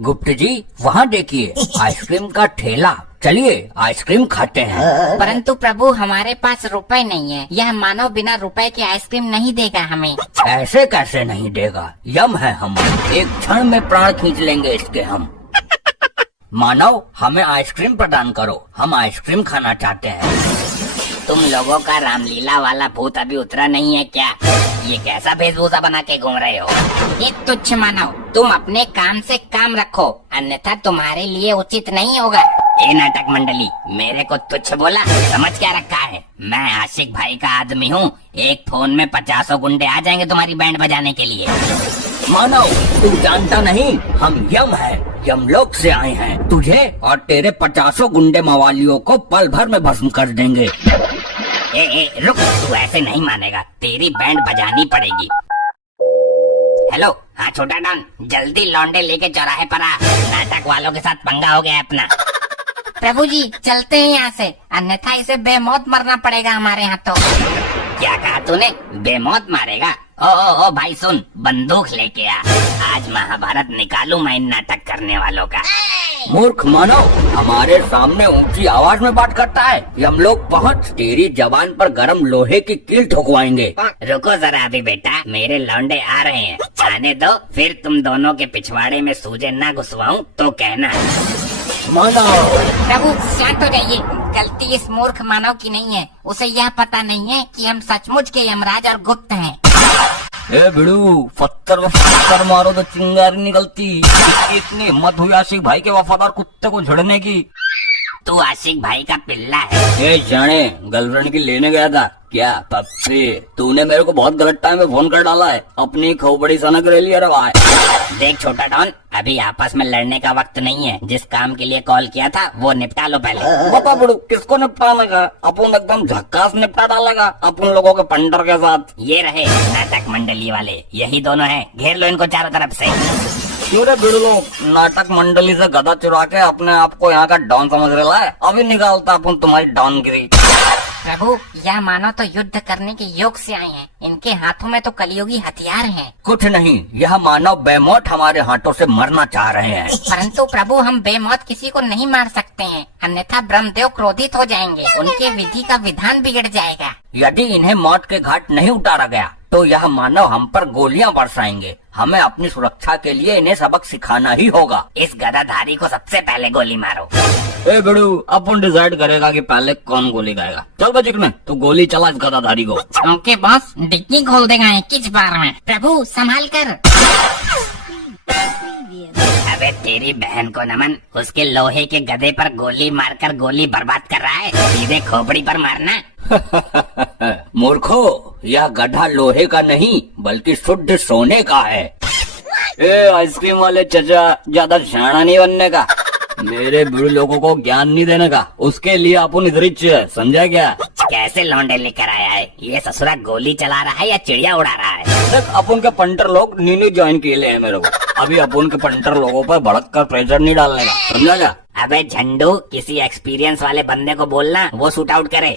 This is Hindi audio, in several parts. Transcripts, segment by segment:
गुप्त जी वहाँ देखिए आइसक्रीम का ठेला, चलिए आइसक्रीम खाते हैं। परंतु प्रभु हमारे पास रुपए नहीं है, यह मानव बिना रुपए के आइसक्रीम नहीं देगा हमें। ऐसे कैसे नहीं देगा, यम है हम, एक क्षण में प्राण खींच लेंगे इसके हम। मानव हमें आइसक्रीम प्रदान करो, हम आइसक्रीम खाना चाहते हैं। तुम लोगों का रामलीला वाला भूत अभी उतरा नहीं है क्या? ये कैसा वेशभूषा बना के घूम रहे हो? ये तुच्छ मानव, तुम अपने काम से काम रखो, अन्यथा तुम्हारे लिए उचित नहीं होगा। ये नाटक मंडली, मेरे को तुच्छ बोला, समझ क्या रखा है? मैं आशिक भाई का आदमी हूँ, एक फोन में 50 गुंडे आ जाएंगे तुम्हारी बैंड बजाने के लिए। मानव तू जानता नहीं, हम यम है, यमलोक से आए हैं, तुझे और तेरे 50 गुंडे मवालियों को पल भर में भस्म कर देंगे। रुक, तू ऐसे नहीं मानेगा, तेरी बैंड बजानी पड़ेगी। हेलो, हाँ छोटा डॉन, जल्दी लौंडे लेके चौराहे पर आ, नाटक वालों के साथ पंगा हो गया है अपना। प्रभु जी चलते हैं यहाँ से, अन्यथा इसे बेमौत मरना पड़ेगा हमारे हाथों। क्या कहा तूने? बेमौत मारेगा? ओ भाई सुन, बंदूक लेके आ, आज महाभारत निकालूं मैं इन नाटक करने वालों का। मूर्ख मानव, हमारे सामने ऊंची आवाज में बात करता है, हम लोग पहुँच तेरी जबान पर गरम लोहे की कील ठोकवाएंगे। रुको जरा अभी बेटा, मेरे लौंडे आ रहे हैं, आने दो, फिर तुम दोनों के पिछवाड़े में सूजे ना घुसवाऊं तो कहना। मानव प्रभु शांत हो जाइए, गलती इस मूर्ख मानव की नहीं है, उसे यह पता नहीं है कि हम सचमुच के यमराज और गुप्त हैं। ए बिड़ू, पत्थर मारो तो चिंगारी निकलती, इतनी हिम्मत हुई आशिक भाई के वफादार कुत्ते को झड़ने की। तू आशिक भाई का पिल्ला है। ए जाने, गर्लफ्रेंड की लेने गया था क्या? पप्पी, तूने मेरे को बहुत गलत टाइम में फोन कर डाला है, अपनी खोपड़ी सनक रही है रे भाई। देख छोटा डॉन, अभी आपस में लड़ने का वक्त नहीं है, जिस काम के लिए कॉल किया था वो निपटा लो पहले। बता बिड़ू, किसको निपटाने का? अपन एकदम झक्कास निपटा डालेगा अपन लोगों के पंडर के साथ। ये रहे नाटक मंडली वाले, यही दोनों हैं, घेर लो इनको चारों तरफ से। क्यों रे बिड़ू लोग, नाटक मंडली से गदा चुरा के अपने आप को यहाँ का डॉन समझ रहा है? अभी निकालता अपन तुम्हारी डॉनगिरी। प्रभु यह मानो तो युद्ध करने के योग से आए हैं, इनके हाथों में तो कलयुगी हथियार हैं। कुछ नहीं, यह मानव बेमौत हमारे हाथों से मरना चाह रहे हैं। परंतु प्रभु हम बेमौत किसी को नहीं मार सकते हैं, अन्यथा ब्रह्मदेव क्रोधित हो जाएंगे, उनके विधि का विधान बिगड़ जाएगा। यदि इन्हें मौत के घाट नहीं उतारा गया तो यह मानव हम पर गोलियां बरसाएंगे। हमें अपनी सुरक्षा के लिए इन्हें सबक सिखाना ही होगा। इस गदाधारी को सबसे पहले गोली मारो। ए बिड़ू, अपन डिसाइड करेगा कि पहले कौन गोली खाएगा। चल बचिक में, तू गोली चला इस गदाधारी को। ओके बॉस, डिक्की खोल देगा किस बार में। प्रभु संभाल कर। अबे तेरी बहन को नमन, उसके लोहे के गधे पर गोली मारकर गोली बर्बाद कर रहा है, सीधे खोपड़ी पर मारना। मूर्खो, यह गधा लोहे का नहीं बल्कि शुद्ध सोने का है। ए आइसक्रीम वाले चचा, ज्यादा शाना नहीं बनने का, मेरे बुरे लोगों को ज्ञान नहीं देने का, उसके लिए अपन इधर ही है, समझा क्या? कैसे लौंडे लेकर आया है ये? ससुरा गोली चला रहा है या चिड़िया उड़ा रहा है? देख, अपन के पंटर लोग नीनी ज्वाइन किए ले हैं मेरे को, अभी अपन के पंटर लोगों पर भड़क कर प्रेशर नहीं डालने का, समझा क्या? अबे झंडू, किसी एक्सपीरियंस वाले बंदे को बोलना, वो शूट आउट करे।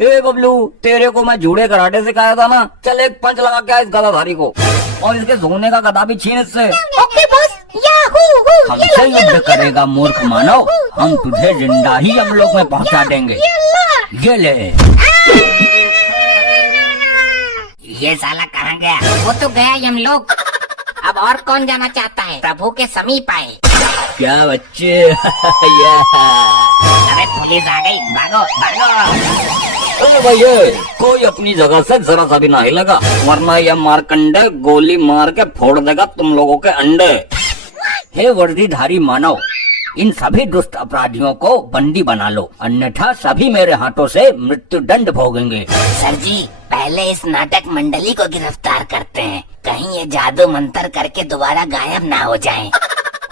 ए बबलू, तेरे को मैं जूड़े कराटे सिखाया था ना, चल एक पंच लगा क्या इस गदाधारी को, और इसके सोने का गदा भी छीन इससे। ओके बॉस, याहू, हमसे युद्ध करेगा मूर्ख मानव, हम तुझे जिंदा ही यमलोक में पहुंचा देंगे। ये ले। ये साला कहाँ गया? वो तो गया यमलोक। अब और कौन जाना चाहता है? प्रभु के समीप आए। क्या बच्चे? अरे पुलिस आ गई, भागो भागो। अरे भैया, कोई अपनी जगह से जरा सा भी ना हिलेगा, वरना यह मारकंडे गोली मार के फोड़ देगा तुम लोगों के अंडे। हे वर्दीधारी मानव, इन सभी दुष्ट अपराधियों को बंदी बना लो, अन्यथा सभी मेरे हाथों से मृत्यु दंड भोगेंगे। सर जी, पहले इस नाटक मंडली को गिरफ्तार करते हैं, कहीं ये जादू मंत्र करके दोबारा गायब ना हो जाएं।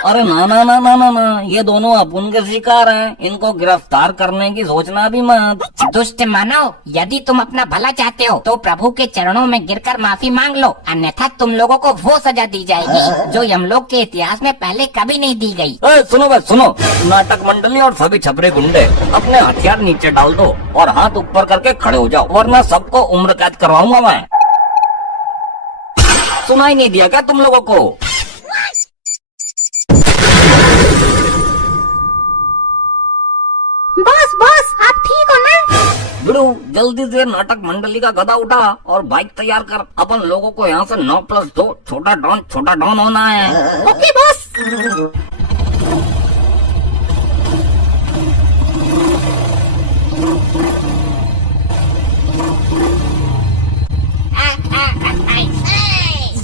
अरे ना ना ना ना ना ना, ये दोनों अपन के शिकार हैं, इनको गिरफ्तार करने की सोचना भी मत। दुष्ट मानव, यदि तुम अपना भला चाहते हो तो प्रभु के चरणों में गिरकर माफी मांग लो, अन्यथा तुम लोगों को वो सजा दी जाएगी जो यमलोक के इतिहास में पहले कभी नहीं दी गई। सुनो बस सुनो, नाटक मंडली और सभी छपरे गुंडे अपने हथियार नीचे डाल दो और हाथ ऊपर करके खड़े हो जाओ, वरना सबको उम्र कैद करवाऊंगा मैं। सुनाई नहीं दिया क्या तुम लोगों को? बोलू जल्दी से नाटक मंडली का गदा उठा और बाइक तैयार कर। अपन लोगों को यहाँ से 9+2 छोटा डॉन होना है। Okay boss.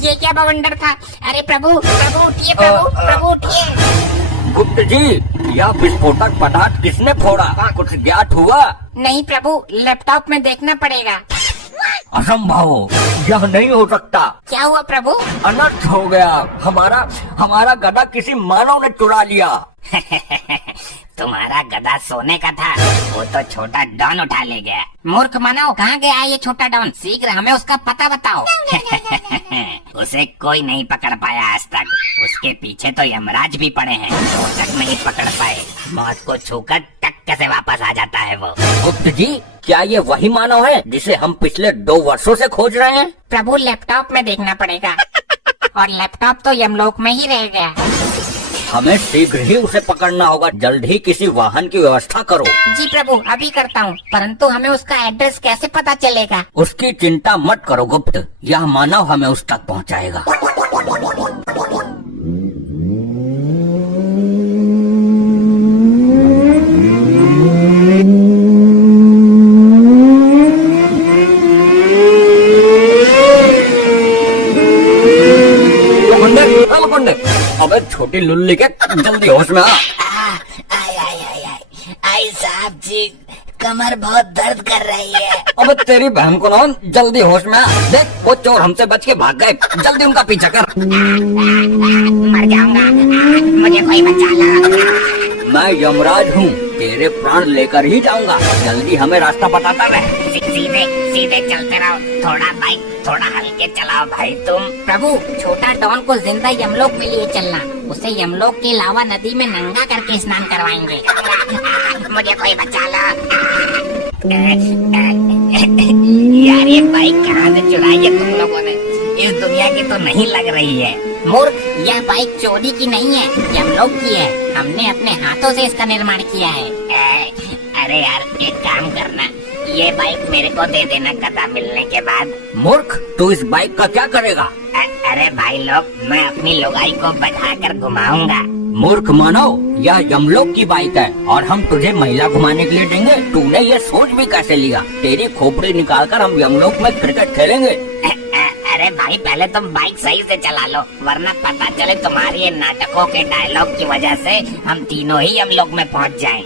ये क्या बवंडर था? अरे प्रभु प्रभु उठिए, प्रभु उठिए। गुप्त जी, यह विस्फोटक पदार्थ किसने फोड़ा? कुछ ज्ञात हुआ? नहीं प्रभु, लैपटॉप में देखना पड़ेगा। असंभव, यह नहीं हो सकता। क्या हुआ प्रभु? अनर्थ हो गया। हमारा गधा किसी मानव ने चुरा लिया। तुम्हारा गधा सोने का था, वो तो छोटा डॉन उठा ले गया। मूर्ख मानव, कहाँ गया ये छोटा डॉन? शीघ्र हमें उसका पता बताओ। उसे कोई नहीं पकड़ पाया आज तक। उसके पीछे तो यमराज भी पड़े हैं, तो तक नहीं पकड़ पाए। मौत को छूकर टक्कर से वापस आ जाता है वो। गुप्त जी, क्या ये वही मानव है जिसे हम पिछले 2 वर्षों से खोज रहे हैं? प्रभु लैपटॉप में देखना पड़ेगा, और लैपटॉप तो यमलोक में ही रह गया। हमें शीघ्र ही उसे पकड़ना होगा। जल्द ही किसी वाहन की व्यवस्था करो। जी प्रभु, अभी करता हूँ, परंतु हमें उसका एड्रेस कैसे पता चलेगा? उसकी चिंता मत करो गुप्त, यह मानव हमें उस तक पहुँचाएगा। अबे छोटी लुल्ली के, जल्दी होश में आ। आई साहब जी, कमर बहुत दर्द कर रही है। अबे तेरी बहन को ना, जल्दी होश में आ। देख, वो चोर हमसे बच के भाग गए। जल्दी उनका पीछा कर। मर जाऊंगा, मुझे कोई बचा ला। मैं यमराज हूँ, तेरे प्राण लेकर ही जाऊंगा। जल्दी हमें रास्ता बताता रहे। सीधे सीधे चलते रहो। थोड़ा बाइक थोड़ा हल्के चलाओ भाई तुम। प्रभु, छोटा डॉन को जिंदा यमलोक में लिए चलना। उसे यमलोक के अलावा नदी में नंगा करके स्नान करवाएंगे। मुझे कोई बचा ला। यार ये बाइक कहाँ से चुराई है तुम लोगों ने? इस दुनिया की तो नहीं लग रही है। मूर्ख, यह बाइक चोरी की नहीं है, यमलोक की है। हमने अपने हाथों से इसका निर्माण किया है। अरे यार, एक काम करना, ये बाइक मेरे को दे देना गधा मिलने के बाद। मूर्ख, तू इस बाइक का क्या करेगा? अरे भाई लोग, मैं अपनी लुगाई को बैठाकर घुमाऊंगा। मूर्ख मानव, यह यमलोक की बाइक है और हम तुझे महिला घुमाने के लिए देंगे। तूने ये सोच भी कैसे लिया? तेरी खोपड़ी निकालकर हम यमलोक में क्रिकेट खेलेंगे। अरे भाई, पहले तुम बाइक सही से चला लो, वरना पता चले तुम्हारी ये नाटकों के डायलॉग की वजह से हम तीनों ही यमलोक में पहुंच जाएं।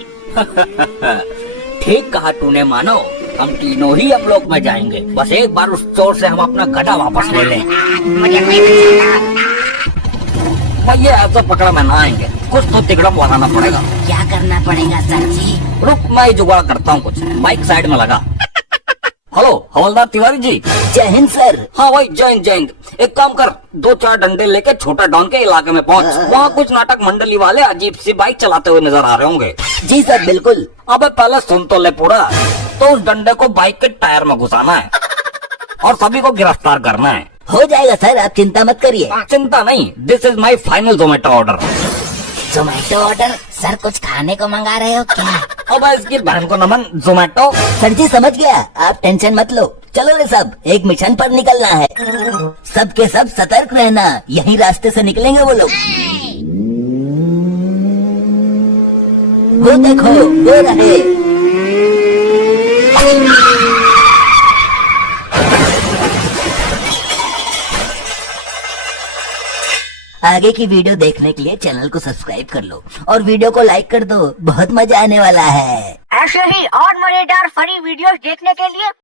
ठीक कहा तूने मानव, हम तीनों ही यमलोक में जाएंगे। बस एक बार उस चोर से हम अपना गधा वापस ले लें। मुझे कोई बचाना। ये ऐसा पकड़ा में ना आएंगे, कुछ तो तिकड़म बनाना पड़ेगा। क्या करना पड़ेगा सर जी? रुक, मैं जुगाड़ करता हूँ कुछ। बाइक साइड में लगा। हेलो हवलदार तिवारी जी। जय हिंद सर। हाँ भाई, जय हिंद। एक काम कर, 2-4 डंडे लेके छोटा डॉन के इलाके में पहुंच। वहाँ कुछ नाटक मंडली वाले अजीब सी बाइक चलाते हुए नजर आ रहे होंगे। जी सर, बिल्कुल। अबे पहले सुन तो ले पूरा। तो उस डंडे को बाइक के टायर में घुसाना है और सभी को गिरफ्तार करना है। हो जाएगा सर, आप चिंता मत करिए। चिंता नहीं, this is my final Zomato order. Zomato order? Sir कुछ खाने को मंगा रहे हो क्या? अब इसकी बहन को नमन, जोमेटो। सर जी समझ गया, आप टेंशन मत लो। चलो रे सब, एक मिशन पर निकलना है। सबके सब सतर्क रहना, यही रास्ते से निकलेंगे वो लोग। वो देखो, वो रहे। आगे की वीडियो देखने के लिए चैनल को सब्सक्राइब कर लो और वीडियो को लाइक कर दो, बहुत मजा आने वाला है। ऐसे ही और मजेदार फनी वीडियोस देखने के लिए